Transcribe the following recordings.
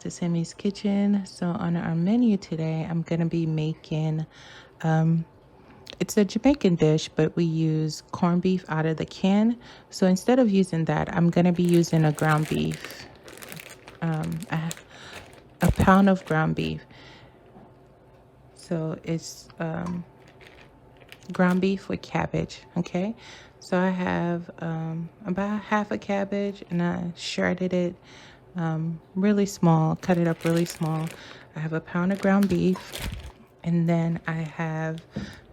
back to Sammy's Kitchen. So on our menu today, I'm going to be making, it's a Jamaican dish, but we use corned beef out of the can. So instead of using that, I'm going to be using a ground beef, a pound of ground beef. So it's ground beef with cabbage, okay? So I have about half a cabbage, and I shredded it really small, cut it up really small. I have a pound of ground beef, and then I have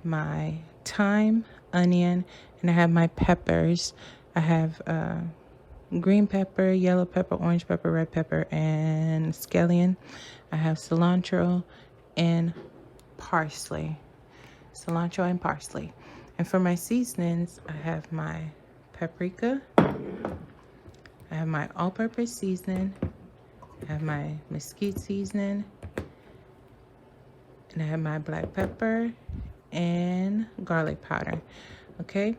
my thyme, onion, and I have my peppers. I have green pepper, yellow pepper, orange pepper, red pepper, and scallion. I have cilantro and parsley. Cilantro and parsley. And for my seasonings, I have my paprika, I have my all-purpose seasoning, I have my mesquite seasoning, and I have my black pepper and garlic powder. Okay,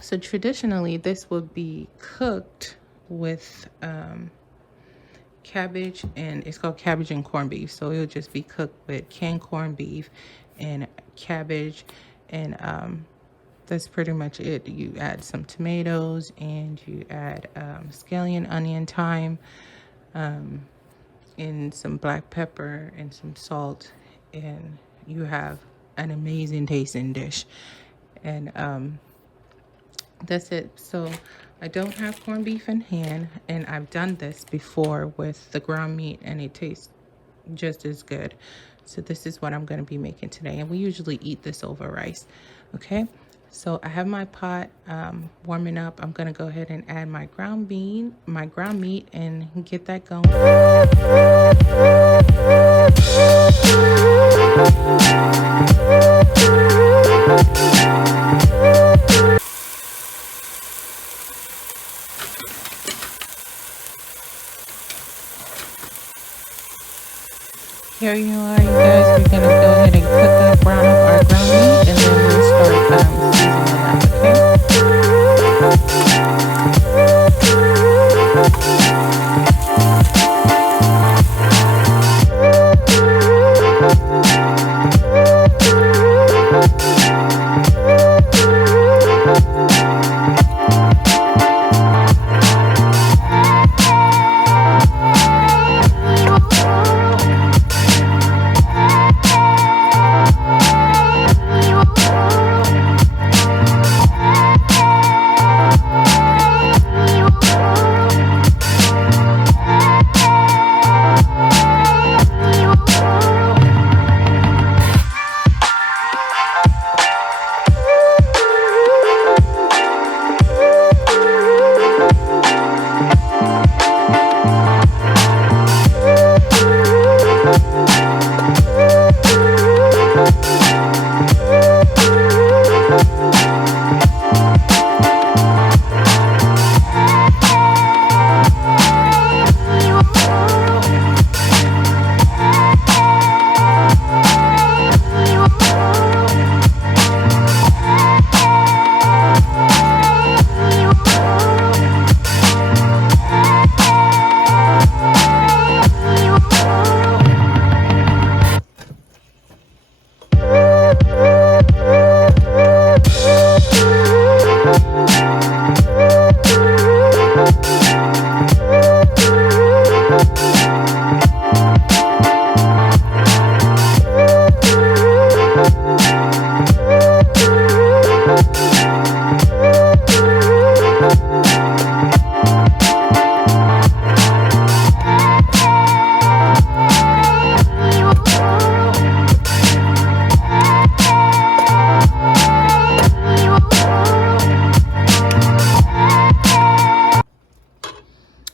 so traditionally this would be cooked with cabbage, and it's called cabbage and corned beef. So it'll just be cooked with canned corned beef and cabbage, and that's pretty much it. You add some tomatoes, and you add scallion, onion, thyme, and some black pepper and some salt, and you have an amazing tasting dish. And that's it. So I don't have corned beef in hand, and I've done this before with the ground meat, and it tastes just as good. So this is what I'm going to be making today, and we usually eat this over rice. Okay, so I have my pot warming up. I'm going to go ahead and add my ground meat, and get that going. Here you are, you guys. We're gonna go ahead and cook up, brown up our ground meat, and then we'll start seasoning it up,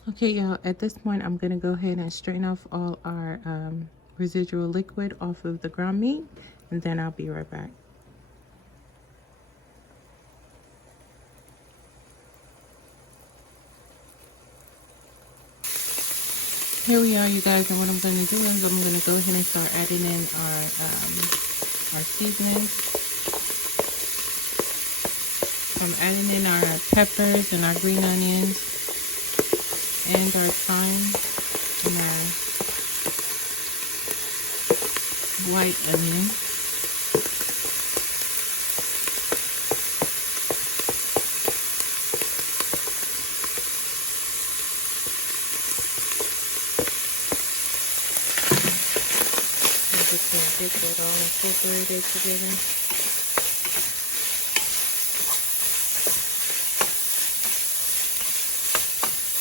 Okay, y'all, at this point, I'm going to go ahead and straighten off all our residual liquid off of the ground meat, and then I'll be right back. Here we are, you guys, and what I'm going to do is I'm going to go ahead and start adding in our seasonings. So I'm adding in our peppers and our green onions, and our thyme and our white onion. I'm just going to get that all incorporated together.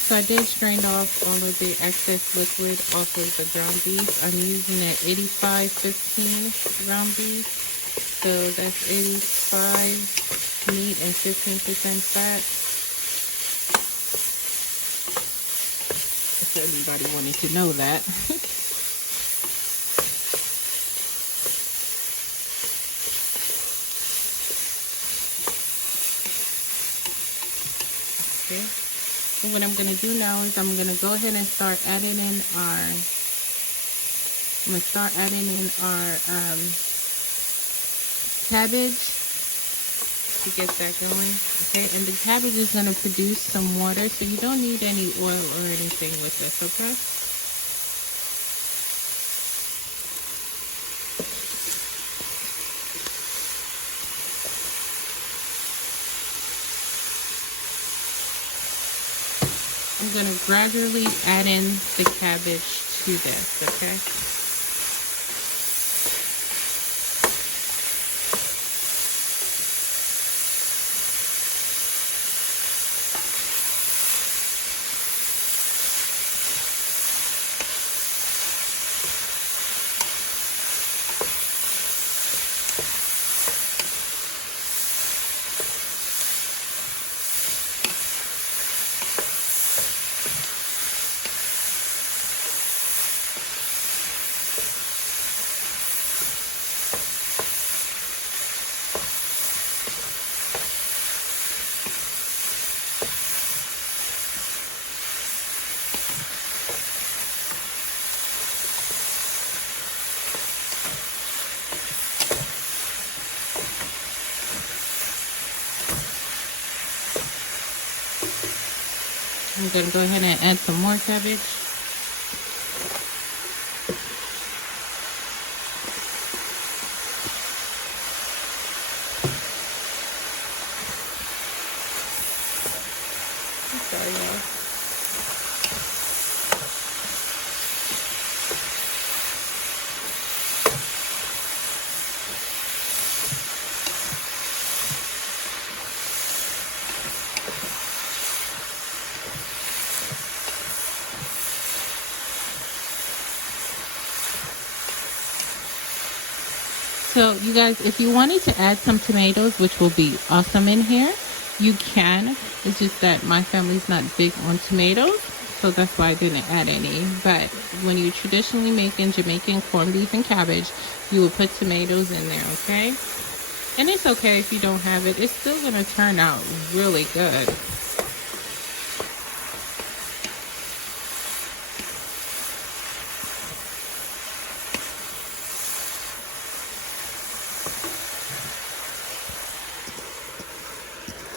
So I did strain off all of the excess liquid off of the ground beef. I'm using an 85-15 ground beef. So that's 85 meat and 15% fat. If everybody wanted to know that. Okay. And what I'm going to do now is I'm going to go ahead and start adding in our cabbage to get that going. Okay, and the cabbage is going to produce some water, so you don't need any oil or anything with this, okay? I'm going to gradually add in the cabbage to this, okay? I'm going to go ahead and add some more cabbage. I'm sorry, y'all. So you guys, if you wanted to add some tomatoes, which will be awesome in here, you can. It's just that my family's not big on tomatoes, so that's why I didn't add any. But when you traditionally making Jamaican corned beef and cabbage, you will put tomatoes in there, okay? And it's okay if you don't have it. It's still going to turn out really good.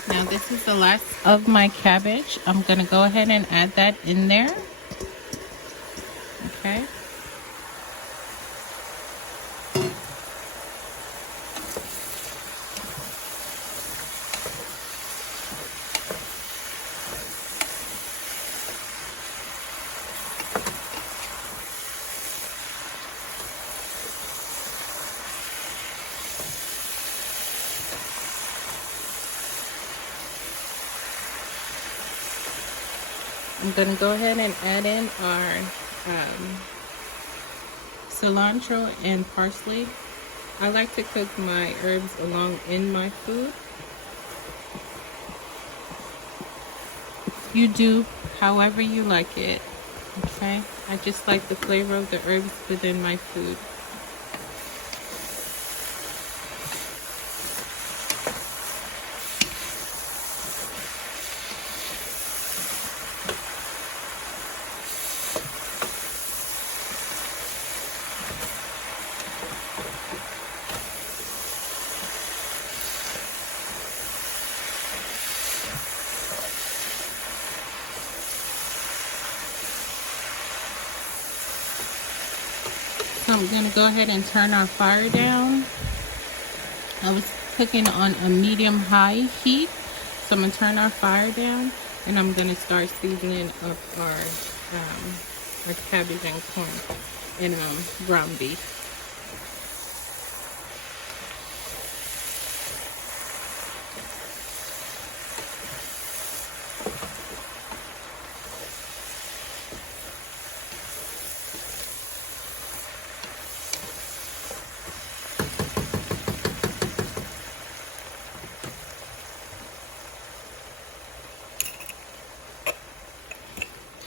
Now this is the last of my cabbage. I'm going to go ahead and add that in there. Okay. I'm going to go ahead and add in our cilantro and parsley. I like to cook my herbs along in my food. You do however you like it, okay? I just like the flavor of the herbs within my food. So I'm gonna go ahead and turn our fire down. I was cooking on a medium-high heat, so I'm gonna turn our fire down, and I'm gonna start seasoning up our cabbage and corn and ground beef.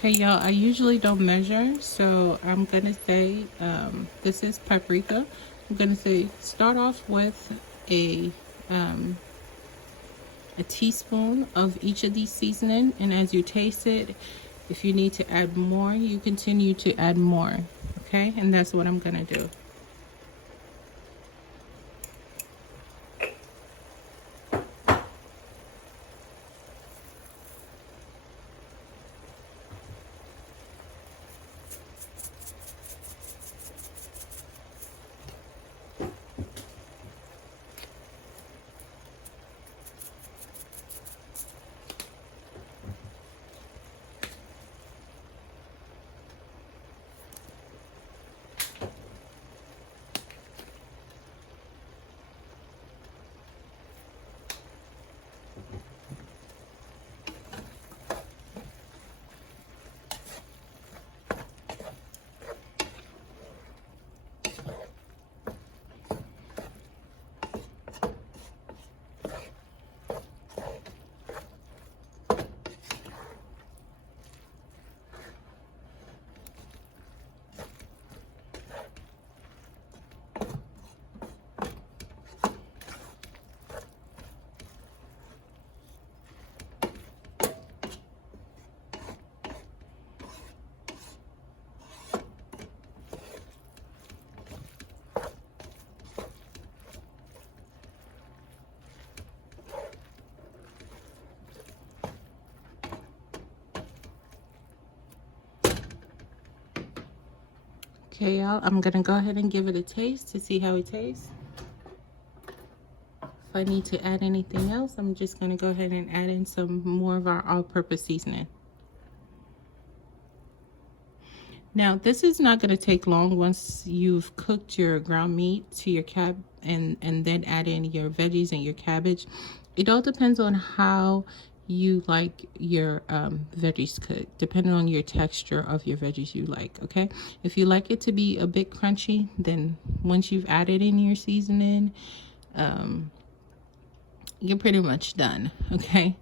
Okay, y'all, I usually don't measure, so I'm gonna say this is paprika. I'm gonna say start off with a teaspoon of each of these seasoning, and as you taste it, if you need to add more, you continue to add more. Okay, and that's what I'm gonna do. Okay, y'all, I'm gonna go ahead and give it a taste to see how it tastes. If I need to add anything else, I'm just gonna go ahead and add in some more of our all-purpose seasoning. Now, this is not going to take long once you've cooked your ground meat to your and then add in your veggies and your cabbage. It all depends on how you like your veggies cooked, depending on your texture of your veggies you like. Okay, if you like it to be a bit crunchy, then once you've added in your seasoning, you're pretty much done. Okay,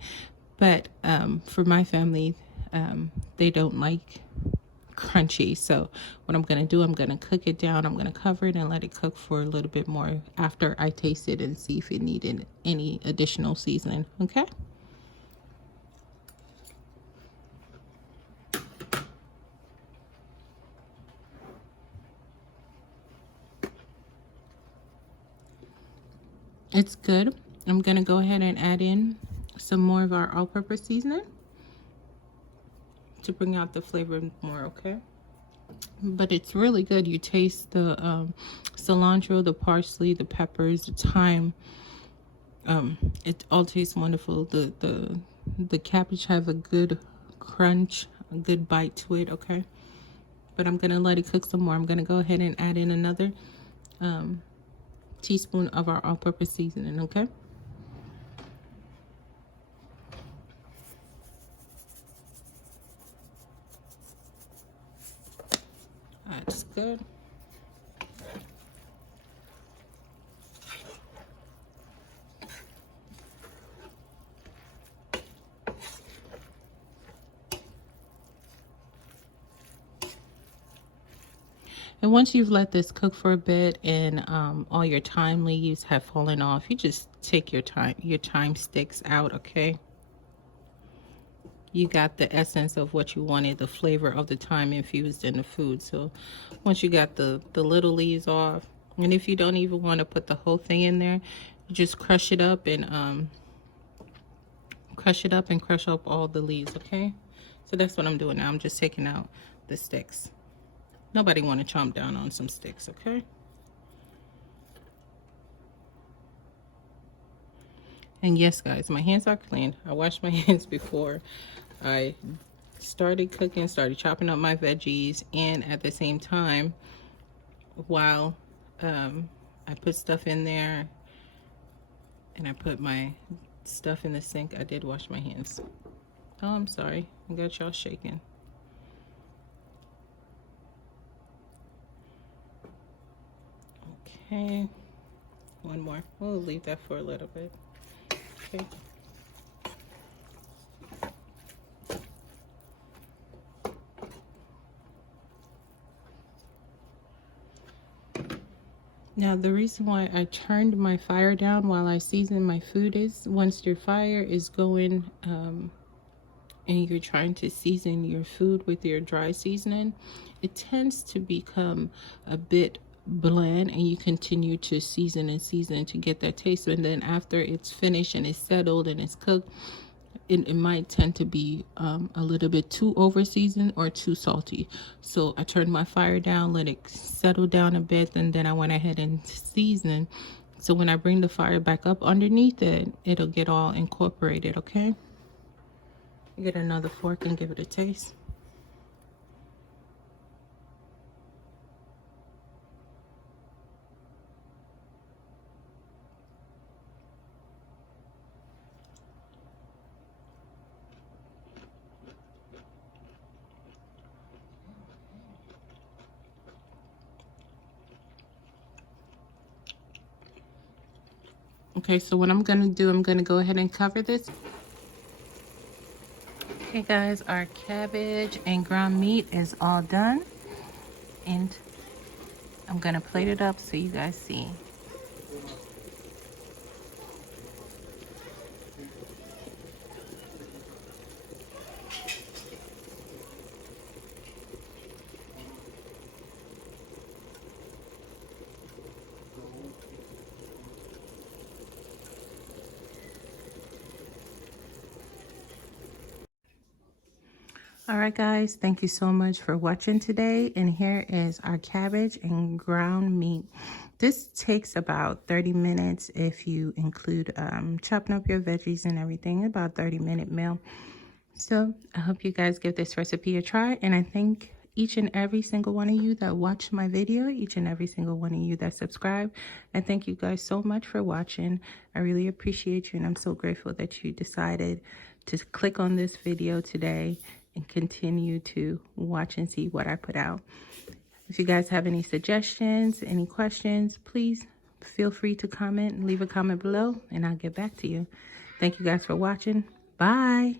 but for my family, they don't like crunchy, so what I'm gonna do, I'm gonna cook it down, I'm gonna cover it and let it cook for a little bit more after I taste it and see if it needed any additional seasoning. Okay, it's good. I'm gonna go ahead and add in some more of our all-purpose seasoning to bring out the flavor more. Okay, but it's really good. You taste the cilantro, the parsley, the peppers, the thyme. It all tastes wonderful. The cabbage have a good crunch, a good bite to it. Okay, but I'm gonna let it cook some more. I'm gonna go ahead and add in another teaspoon of our all-purpose seasoning. Okay. That's good. And once you've let this cook for a bit and all your thyme leaves have fallen off, you just take your thyme sticks out. Okay, you got the essence of what you wanted, the flavor of the thyme infused in the food. So once you got the little leaves off, and if you don't even want to put the whole thing in there, you just crush it up and crush up all the leaves. Okay, so that's what I'm doing now. I'm just taking out the sticks. Nobody want to chomp down on some sticks, okay? And yes, guys, my hands are clean. I washed my hands before I started cooking, started chopping up my veggies, and at the same time, while I put stuff in there and I put my stuff in the sink, I did wash my hands. Oh, I'm sorry. I got y'all shaking. Okay. One more. We'll leave that for a little bit. Okay. Now, the reason why I turned my fire down while I season my food is once your fire is going and you're trying to season your food with your dry seasoning, it tends to become a bit bland, and you continue to season and season to get that taste. And then after it's finished and it's settled and it's cooked, it might tend to be a little bit too over seasoned or too salty. So I turned my fire down, let it settle down a bit, and then I went ahead and seasoned. So when I bring the fire back up underneath it, it'll get all incorporated, okay? Get another fork and give it a taste. Okay, so what I'm gonna do, I'm gonna go ahead and cover this. Okay guys, our cabbage and ground meat is all done, and I'm gonna plate it up so you guys see. All right guys, thank you so much for watching today, and here is our cabbage and ground meat. This takes about 30 minutes if you include chopping up your veggies and everything, about 30-minute meal. So I hope you guys give this recipe a try, and I thank each and every single one of you that watched my video, each and every single one of you that subscribe. I thank you guys so much for watching. I really appreciate you, and I'm so grateful that you decided to click on this video today and continue to watch and see what I put out. If you guys have any suggestions, any questions, please feel free to comment and leave a comment below, and I'll get back to you. Thank you guys for watching. Bye.